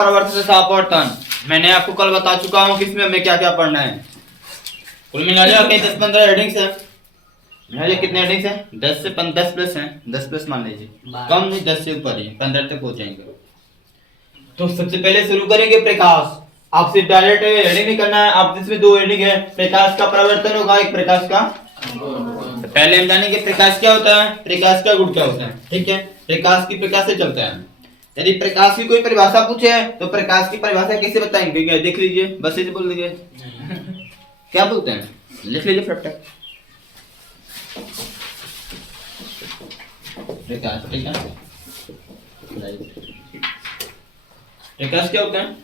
परावर्तित अपवर्तन मैंने आपको कल बता चुका हूँ किसमें हमें क्या क्या पढ़ना है। कुल मिला के 10-15 हेडिंग्स है। मिला कितने हेडिंग्स है? 10 से 10 प्लस है, 10 प्लस मान लीजिए, कम नहीं 10 से ऊपर ही, 15 तक पहुंच जाएंगे। तो सबसे पहले शुरू करेंगे प्रकाश। आप सिर्फ डायरेक्ट हेडिंग नहीं करना है, आप जिसमें दो हेडिंग है, प्रकाश का परावर्तन होगा, एक प्रकाश का। तो पहले हम जानेंगे प्रकाश क्या होता है, प्रकाश का गुण क्या होता है। ठीक है, प्रकाश की प्रकाश से चलता है। यदि प्रकाश की कोई परिभाषा पूछे तो प्रकाश की परिभाषा कैसे बताएंगे? देख लीजिए, बस ऐसे बोल दीजिए। क्या बोलते हैं, लिख लीजिए फटाफट। प्रकाश, ठीक है, प्रकाश क्या होता है?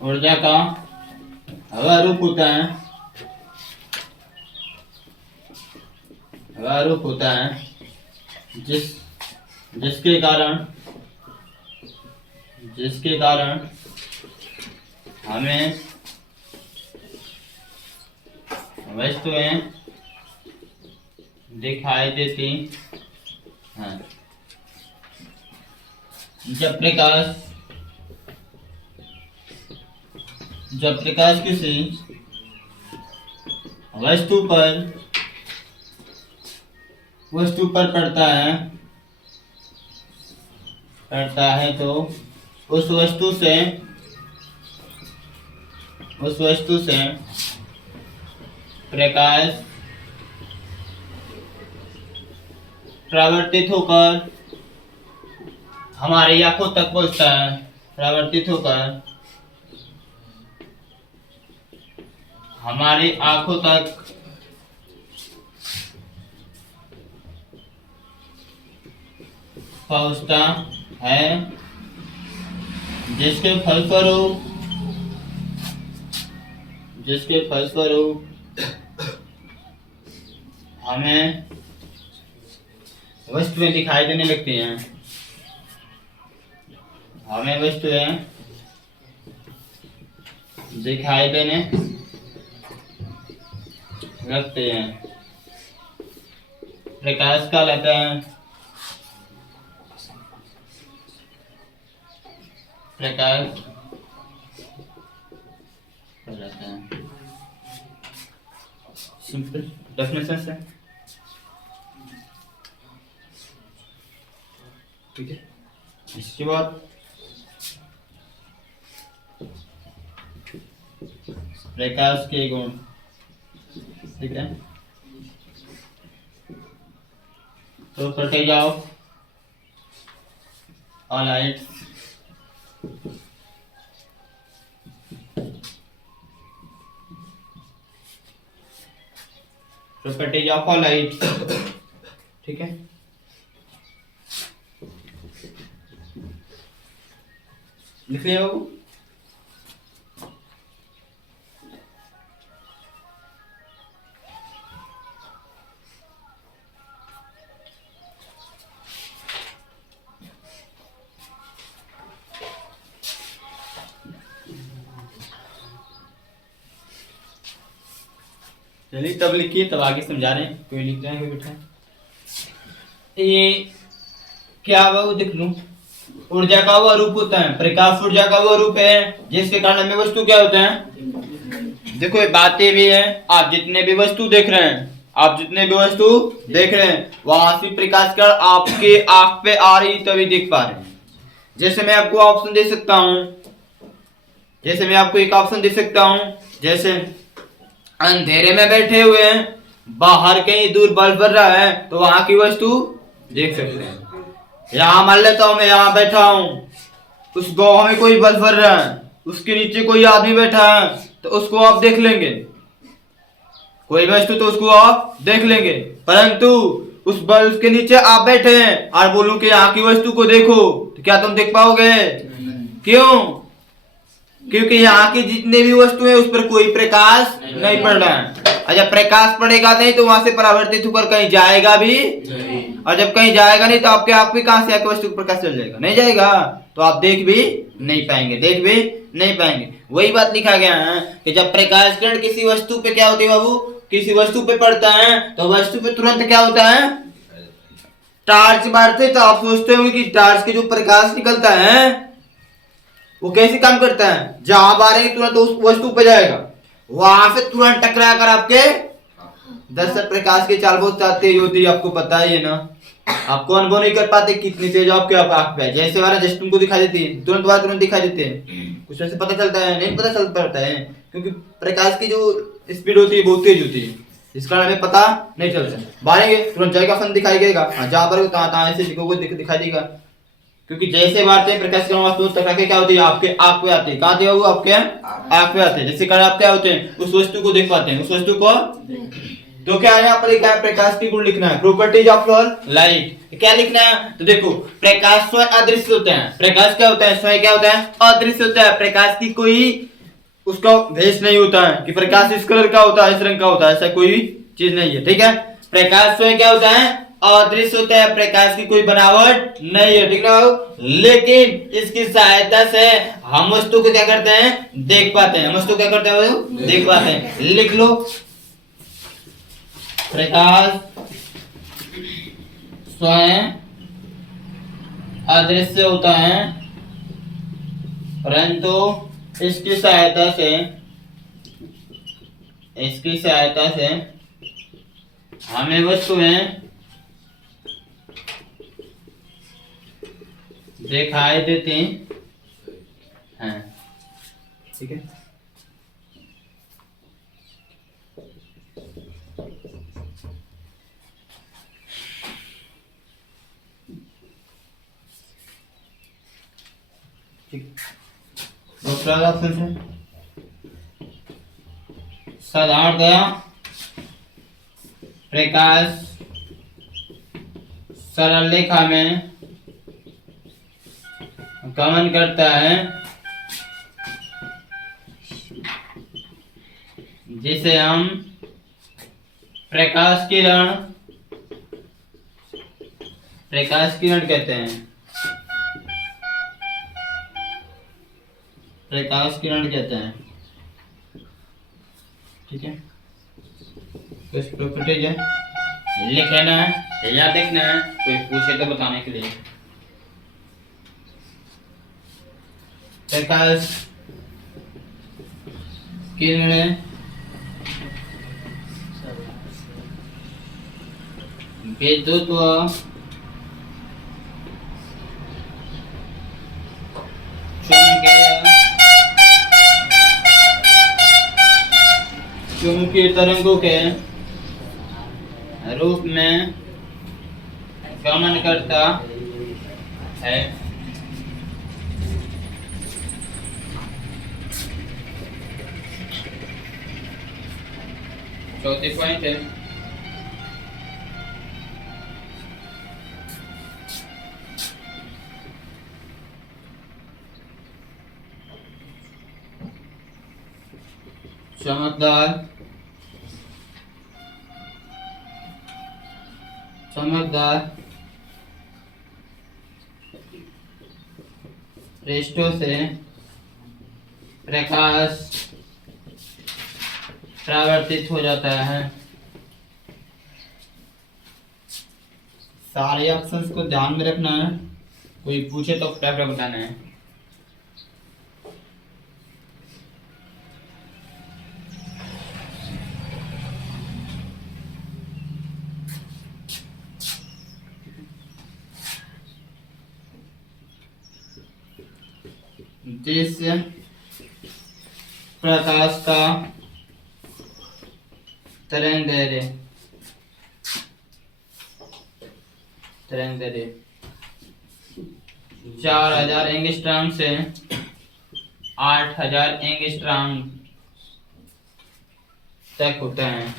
ऊर्जा का हवा रूप होता है, हवा रूप होता है जिसके कारण हमें वस्तुएं दिखाई देती हैं। जब प्रकाश किसी वस्तु पर पड़ता है तो उस वस्तु से प्रकाश परावर्तित होकर हमारी आंखों तक पहुंचता है। परावर्तित होकर हमारी आंखों तक पहुंचता है, जिसके फलस्वरूप हमें वस्तुएं दिखाई देने लगती हैं। हमें वस्तुएं दिखाई देने लगते हैं। प्रकाश का कहलाता है, प्रकाश कहलाता है। सिंपल डेफिनेशन है, ठीक है। इसके बाद प्रकाश के गुण, ठीक है। तो करते जाओ ऑलराइट। प्रॉपर्टीज ऑफ लाइट, ठीक है। लिख लिया बाबू। चलिए तब लिखिए, तब आगे समझा रहे हैं। कोई लिख रहा है, कोई बैठा है। ये क्या हुआ वो देख लूं। ऊर्जा का वह रूप होता है, प्रकाश ऊर्जा का वह रूप है जिसके कारण हमें वस्तु क्या होते हैं। देखो ये बातें भी है, आप जितने भी वस्तु देख रहे हैं, वहां से प्रकाश का आपके आंख पे आ रही तभी देख पा रहे हैं। जैसे मैं आपको ऑप्शन दे सकता हूं, जैसे अंधेरे में बैठे हुए हैं, बाहर कहीं दूर बल्ब बर रहा है तो वहां की वस्तु देख सकते हैं। यहाँ मान लेता हूं मैं यहाँ बैठा हूं, उस गांव में कोई बल्ब बर रहा है, उसके नीचे कोई आदमी बैठा है तो उसको आप देख लेंगे, कोई वस्तु तो उसको आप देख लेंगे। परंतु उस बल्ब के नीचे आप बैठे हैं और बोलूं कि यहाँ की वस्तु को देखो, तो क्या तुम देख पाओगे? क्यों? क्योंकि यहाँ की जितने भी वस्तु है उस पर कोई प्रकाश नहीं पड़ रहा है। और जब प्रकाश पड़ेगा नहीं तो वहां से परावर्तित होकर कहीं जाएगा भी, और जब कहीं जाएगा नहीं तो आपके आप भी कहां से आके वस्तु को प्रकाश चल जाएगा, नहीं जाएगा, तो आप देख भी नहीं पाएंगे। वही बात लिखा गया है कि जब प्रकाश किरण किसी वस्तु पे क्या होती है बाबू, किसी वस्तु पे पड़ता है तो वस्तु पे तुरंत क्या होता है, टार्च मारते। तो आप सोचते होंगे कि टार्च के जो प्रकाश निकलता है वो कैसे काम करता है, जहां मारेंगे तुरंत उस वस्तु पे जाएगा, वहां से तुरंत टकरा कर आपके दरअसल प्रकाश की चाल बहुत तेज होती है, आपको पता ही है ना। आपको अनुभव नहीं कर पाते कितनी तेज आपके आंख पे, जैसे हमारा जस्ट तुमको दिखाई देती है तुरंत दिखाई देते हैं, कुछ वैसे पता चलता है नहीं, पता चल पाता है क्योंकि प्रकाश की जो स्पीड होती है बहुत तेज होती है, इस कारण हमें पता नहीं चलता। मारेंगे तुरंत जाएगा, फन दिखाई देगा, जहां पर तहां ऐसे दिखाई देगा, क्योंकि जैसे मारते हैं प्रकाश की वस्तु टकरा के क्या होती है, आपके आंख पे आती है। कहां दिया हुआ, आपके आंख पे आते हैं, जिससे कारण आप क्या होते हैं, उस वस्तु को देख पाते हैं, उस वस्तु को। तो क्या है यहाँ पर, क्या प्रकाश की गुण लिखना है, प्रॉपर्टीज ऑफ लाइट। क्या लिखना है, तो देखो प्रकाश स्वयं अदृश्य होता है। प्रकाश क्या होता है, स्वयं क्या होता है, अदृश्य होता है। प्रकाश की कोई उसका भेष नहीं होता है कि प्रकाश इस कलर का होता है, इस रंग का होता है, ऐसा कोई चीज नहीं है, ठीक है। प्रकाश स्वयं क्या होता है, अदृश्य होता है, प्रकाश की कोई बनावट नहीं है, ठीक है। लेकिन इसकी सहायता से हम वस्तु को क्या करते हैं, देख पाते हैं। वस्तु क्या करते हैं, देख पाते हैं। लिख लो, प्रकाश स्वयं अदृश्य होता है, परंतु इसकी सहायता से हमें वस्तुएं दिखाई देती हैं, ठीक है। दूसरा ऑप्शन है साधारणतया प्रकाश सरल रेखा में गमन करता है, जिसे हम प्रकाश किरण कहते हैं। प्रकाश किरण कहते हैं, ठीक है। कुछ प्रॉपर्टीज है, लिख लेना है या देखना है, कोई पूछे तो बताने के लिए। प्रकाश किरण विद्युत व चुंबकीय तरंगों के रूप में गमन करता है। चौथी पॉइंट है चमकदार पृष्ठों से प्रकाश परावर्तित हो जाता है। सारे ऑप्शंस को ध्यान में रखना है, कोई पूछे तो फटाफट बताना है। जिस प्रकाश का तरंगदैर्ध्य 4000 एंगस्ट्रॉम से 8000 एंगस्ट्रॉम तक होता है,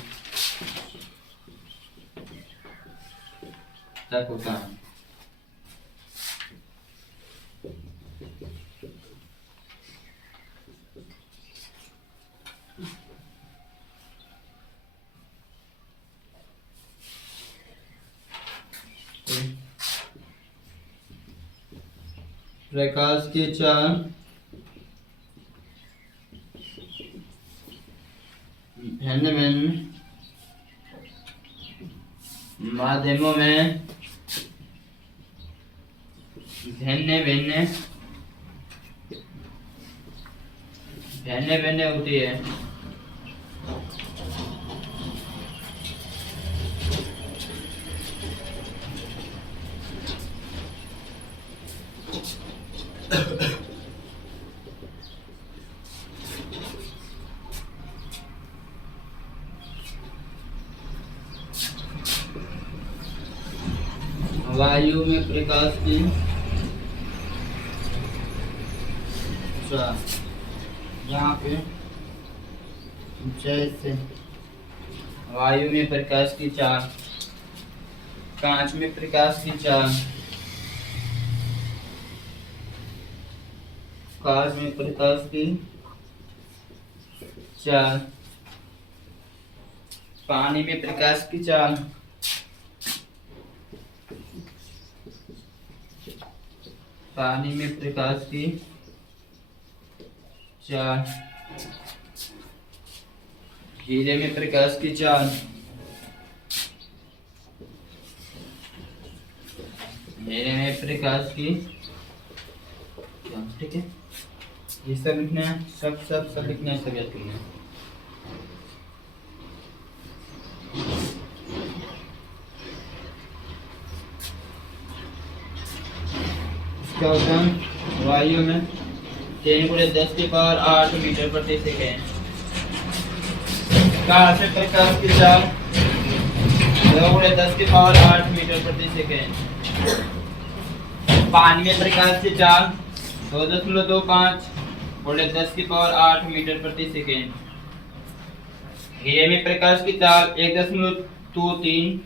प्रकाश की चाल भिन्न माध्यमों में भिन्न भिन्न होती है। वायु में प्रकाश की यहाँ पे जैसे वायु में प्रकाश की चाल, कांच में प्रकाश की चाल, कांच में प्रकाश की चाल, पानी में प्रकाश की चाल, पानी में प्रकाश की चाल, हीरे में प्रकाश की चाल, हीरे में प्रकाश की चाल। ठीक है, ये सब लिखना है, सब लिखना है, सब याद करना है। क्या होता है वायु में 10⁻⁸ मीटर प्रति सेकेंड। कांच से प्रकाश की चाल 2⁻10⁸ मीटर प्रति सेकेंड। पानी में प्रकाश की चाल 2.25 ×10⁸ मीटर प्रति सेकेंड। हीरे में प्रकाश की चाल 1.23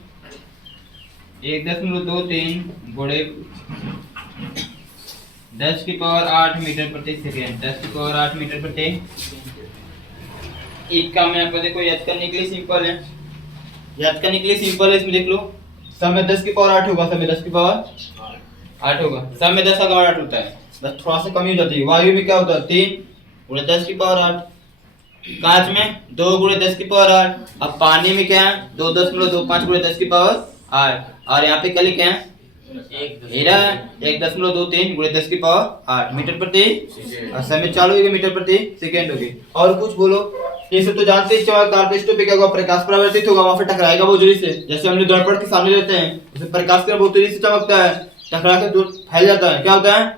×10⁸ मीटर प्रति सेकेंड। 10⁸ मीटर प्रति। एक काम में आपको देखो याद करने के लिए सिंपल है, इसमें देख लो समय 10⁸ होगा, समय 10⁸ होगा, समय 10 का 8 होता है, बस थोड़ा सा कमी हो जाती है। वायु में क्या होता है 3 × 10⁸, कांच में 2 × 10⁸, अब पानी में क्या है 2.25 × 10⁸, और यहाँ पे कल क्या है हीरा 1.23 × 10⁸ मीटर प्रति, और समय चालू होगी मीटर प्रति सेकेंड होगी। और कुछ बोलो, ये सब तो जानते हैं। चमकदार पृष्ठों पे क्या होगा, प्रकाश परावर्तित होगा, वहां पे टकराएगा बहुत जोरी से। जैसे हम लोग दर्पण के सामने रहते हैं, जैसे प्रकाश का बहुत तेजी से चमकता है, टकरा के दूर फैल जाता है, क्या होता है।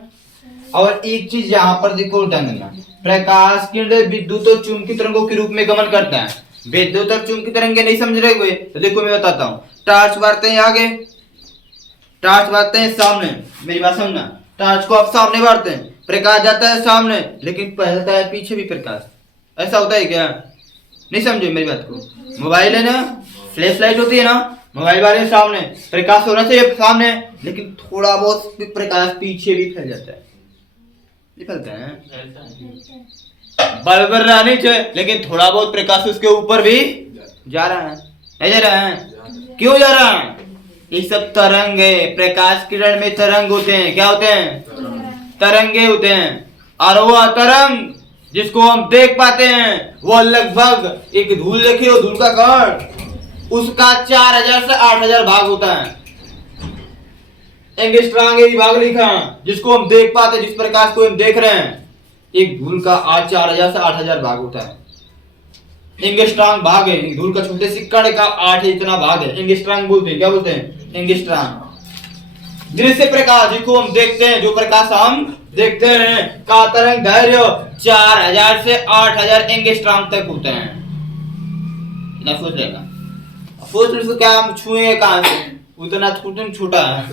और एक चीज यहाँ पर देखो ध्यान देना, प्रकाश किरण विद्युत और चुंबकीय तरंगों के रूप में गमन करता है। विद्युत और चुंबकीय तरंगे नहीं समझ रहे हुए तो देखो मैं बताता हूँ। टॉर्च बारते हैं आगे, टॉर्च बारते हैं सामने, मेरी बात समझना। टॉर्च को आप सामने बारते हैं, प्रकाश जाता है सामने, लेकिन फैलता है पीछे भी प्रकाश। ऐसा होता है क्या, नहीं समझे मेरी बात को। मोबाइल है ना, फ्लैश लाइट होती है ना, मोबाइल वाले सामने, प्रकाश होना चाहिए सामने, लेकिन थोड़ा बहुत प्रकाश पीछे भी फैल जाता है, नहीं फैलता है। बल्ब रहा नहीं चाहिए, लेकिन थोड़ा बहुत प्रकाश उसके ऊपर भी जा रहा है, नहीं जा रहा है, क्यों जा रहा है। ये सब तरंग है, प्रकाश किरण में तरंग होते हैं, क्या होते हैं, तरंगे होते हैं। और वो तरंग जिसको हम देख पाते हैं वो लगभग एक धूल, देखिए वो धूल का कण, उसका 4000 से 8000 भाग होता है। एंगस्ट्रॉम ये भाग लिखा, जिसको हम देख पाते हैं, जिस प्रकाश को हम देख रहे हैं, एक धूल का 4000 से 8000 भाग होता है। एंगस्ट्रॉम भाग है, धूल का छोटे से कण का 8 इतना भाग है, एंगस्ट्रॉम बोलते हैं, क्या बोलते हैं, एंगस्ट्रॉम। दृश्य प्रकाश जिसको हम देखते हैं, जो प्रकाश हम देखते हैं का तरंग दैर्घ्य 4000 से 8000 एंगस्ट्रॉम तक होता है। ना सोच लेगा, सोच लो क्या हम छुए कहां से, उतना छोटा है,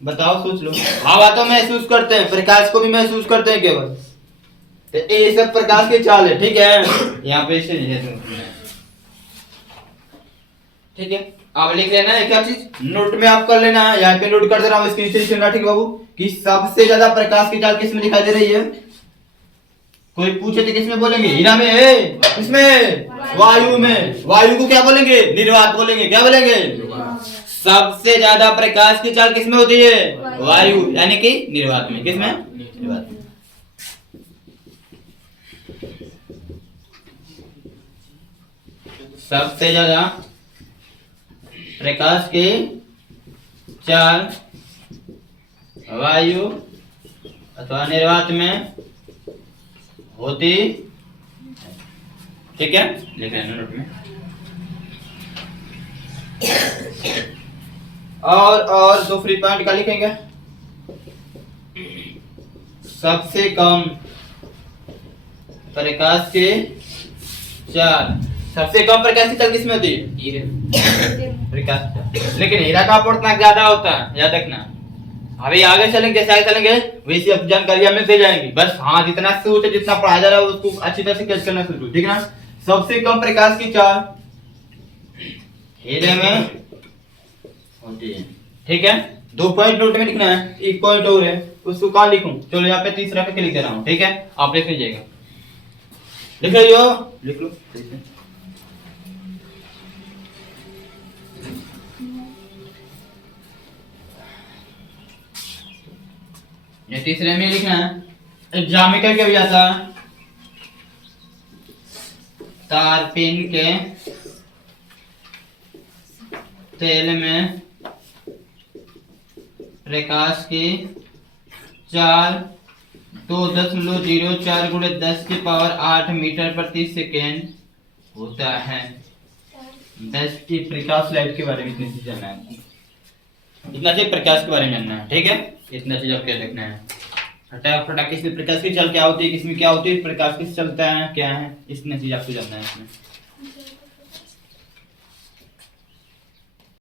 बताओ सोच लो। हवा तो महसूस करते हैं, प्रकाश को भी महसूस करते हैं केवल, तो ये सब प्रकाश की चाल है, ठीक है। यहाँ पे इसे ठीक है, अब लिख लेना है क्या चीज, नोट में आप कर लेना है, यहाँ पे नोट कर दे रहा हूँ स्क्रीन से, ठीक है बाबू, कि सबसे ज्यादा प्रकाश की चाल किसमें दिखाई दे रही है। कोई पूछे तो किसमें बोलेंगे, हीरा में है, किसमें, वायु में। वायु को क्या बोलेंगे, निर्वात बोलेंगे, क्या बोलेंगे। सबसे ज्यादा प्रकाश की चाल किसमें होती है, वायु, यानी कि निर्वात में। किसमें, निर्वात में। सबसे ज्यादा प्रकाश के 4 वायु अथवा निर्वात में होती, ठीक है, लिख लेना नोट में। और दूसरी पॉइंट का लिखेंगे, सबसे कम प्रकाश के 4, सबसे कम प्रकाश की चाल किसमें होती है? प्रकाश। लेकिन हीरा का उतना ज्यादा होता है, याद रखना। अभी आगे चलेंगे, जैसे आगे चलेंगे वैसी अब जानकारी हमें दे जाएंगी। बस हाँ, जितना सोच जितना पढ़ाया जा रहा है उसको अच्छी तरह से कैच करना शुरू, ठीक है ना। सबसे कम प्रकाश की 4 हीरे में होती है, ठीक है। 2 पॉइंट नोट में लिखना है, 1 पॉइंट और है, उसको कहाँ लिखूं? चलो यहाँ पे तीसरा पे लिख दे रहा हूँ, ठीक है, आप लिख लीजिएगा। लिख लो, लिख लो। ये तीसरे में लिखना है, एग्जाम में क्या भी आता है, तारपीन के तेल में प्रकाश की 4 2.04 गुणे 10 की पावर 8 मीटर प्रति सेकेंड होता है। 10 की प्रकाश लाइट के बारे में इतनी चीज जानना है, इतना चीज प्रकाश के बारे में जानना है, ठीक है। इतना चीज आपको देखना है। फटाफट किसमें प्रकाश की चाल क्या होती है, किसमें क्या होती है, प्रकाश किस चलता है, क्या है, इतनी चीज आपको जानना है इसमें।